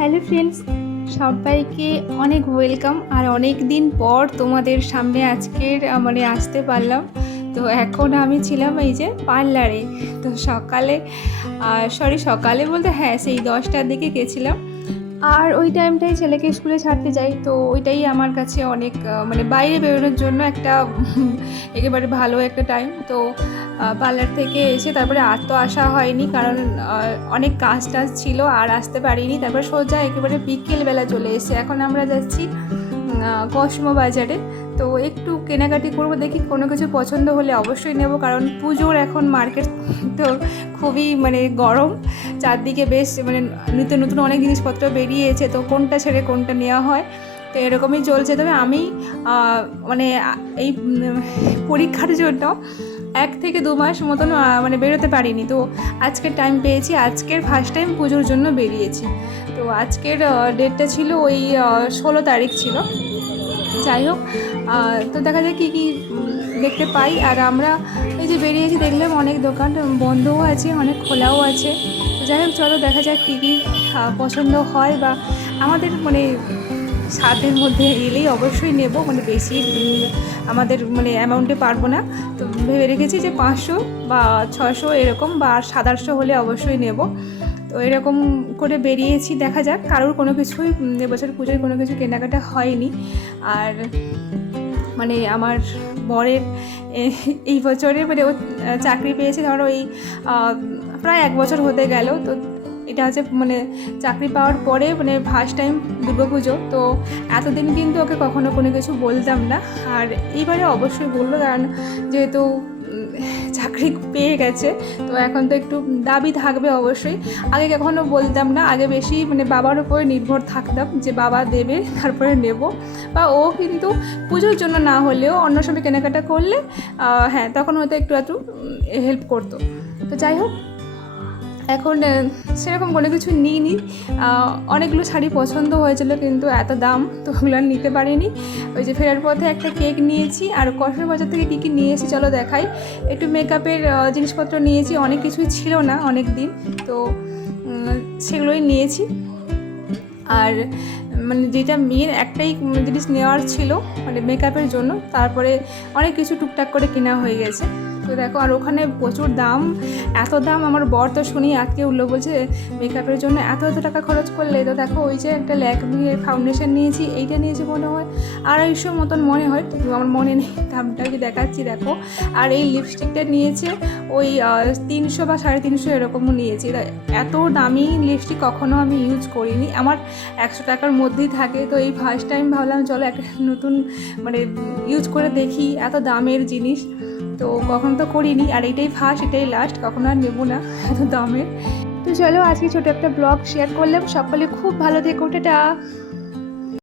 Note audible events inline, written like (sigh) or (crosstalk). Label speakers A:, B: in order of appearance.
A: Hello friends, সবাইকে অনেক welcome আর অনেক দিন পর তোমাদের সামনে আজকের মানে আসতে পারলাম। তো এখন আমি ছিলাম এই যে পার্লারে। তো সকালে সরি সকালে বলতে হ্যাঁ সেই দশটার দিকে গেছিলাম। আর ওই টাইমটাই ছেলেকে স্কুলে ছাড়তে যাই। তো ওইটাই আমার কাছে অনেক মানে বাইরে বেরোনোর জন্য একটা একেবারে ভালো একটা টাইম তো পার্লার থেকে এসে তারপরে আর তো আসা হয়নি কারণ অনেক কাজ টাজ ছিল আর আসতে পারিনি। তারপর সোজা একেবারে বিকেলবেলা চলে এসে এখন আমরা যাচ্ছি কসমো বাজারে। তো একটু কেনাকাটি করব, দেখি কোনো কিছু পছন্দ হলে অবশ্যই নেব, কারণ পুজোর এখন মার্কেট (laughs) তো খুবই মানে গরম। চারদিকে বেশ মানে নিত্য নতুন অনেক জিনিসপত্র বেরিয়েছে, তো কোনটা ছেড়ে কোনটা নেওয়া হয়, তো এরকমই চলছে। তবে আমি মানে এই পরীক্ষার জন্য এক থেকে দু মাস মতন মানে বেরোতে পারিনি। তো আজকের টাইম পেয়েছি, আজকের ফার্স্ট টাইম পুজোর জন্য বেরিয়েছি। তো আজকের ডেটটা ছিল ওই ষোলো তারিখ ছিল। যাই হোক তো দেখা যায় কী কী দেখতে পাই। আর আমরা এই যে বেরিয়েছি দেখলাম অনেক দোকান, বন্ধও আছে, অনেক খোলাও আছে। যাই হোক, চলো দেখা যাক কী কী পছন্দ হয় বা আমাদের মানে সাধ্যের মধ্যে এলেই অবশ্যই নেব মানে বেশি আমাদের মানে অ্যামাউন্টে পারব না। তো ভেবে রেখেছি যে পাঁচশো বা ছশো এরকম বা সাত আটশো হলে অবশ্যই নেব। তো এরকম করে বেরিয়েছি, দেখা যাক। কারোর কোনো কিছুই এবছর পুজোয় কোনো কিছু কেনাকাটা হয়নি। আর মানে আমার বরের এই বছরে মানে ও চাকরি পেয়েছে, ধরো এই প্রায় এক বছর হতে গেল। তো এটা হচ্ছে মানে চাকরি পাওয়ার পরে মানে ফার্স্ট টাইম দুর্গাপুজো তো এতদিন কিন্তু ওকে কখনো কোনো কিছু বলতাম না। আর এইবারে অবশ্যই বলল কারণ যেহেতু চাকরি পেয়ে গেছে, তো এখন তো একটু দাবি থাকবে অবশ্যই। আগে কখনো বলতাম না, আগে বেশি মানে বাবার উপরে নির্ভর থাকতাম যে বাবা দেবে, তারপরে নেব। বা ও কিন্তু পুজোর জন্য না হলেও অন্য সময় কেনাকাটা করলে হ্যাঁ তখন হয়তো একটু একটু হেল্প করতো। তো যাই হোক এখন সেরকম কোনো কিছু নিইনি। অনেকগুলো শাড়ি পছন্দ হয়েছিল কিন্তু এত দাম তো ওগুলো আর নিতে পারিনি। ওই যে ফেরার পথে একটা কেক নিয়েছি আর কসমের বাজার থেকে কী কী নিয়েছি চলো দেখাই। একটু মেকআপের জিনিসপত্র নিয়েছি, অনেক কিছুই ছিল না অনেক দিন তো সেগুলোই নিয়েছি। আর মানে যেটা মেয়ের একটাই জিনিস নেওয়ার ছিল মানে মেকআপের জন্য, তারপরে অনেক কিছু টুকটাক করে কেনা হয়ে গেছে। তো দেখো, আর ওখানে প্রচুর দাম। এত দাম আমার বর তো শুনি আজকে উঠল, বলছে মেকআপের জন্য এত এত টাকা খরচ করলে? তো দেখো, ওই যে একটা ল্যাকমি ফাউন্ডেশন নিয়েছি, এইটা নিয়েছি মনে হয়, আড়াইশো মতন মনে হয় আমার মনে নেই, দামটা কি দেখাচ্ছি, দেখো। আর এই লিপস্টিকটা নিয়েছে, ওই তিনশো বা সাড়ে তিনশো এরকমও নিয়েছি। এত দামি লিপস্টিক কখনো আমি ইউজ করিনি, আমার একশো টাকার মধ্যেই থাকে। তো এই ফার্স্ট টাইম ভাবলাম, চলো একটা নতুন মানে ইউজ করে দেখি, এত দামের জিনিস। তো কখনো তো করিনি, আর এটাই ফার্স্ট এটাই লাস্ট কখনো আর নেব না এত দামের। তো চলো আজকে ছোটো একটা ব্লগ শেয়ার করলাম, সকলে খুব ভালো থেকো, টাটা।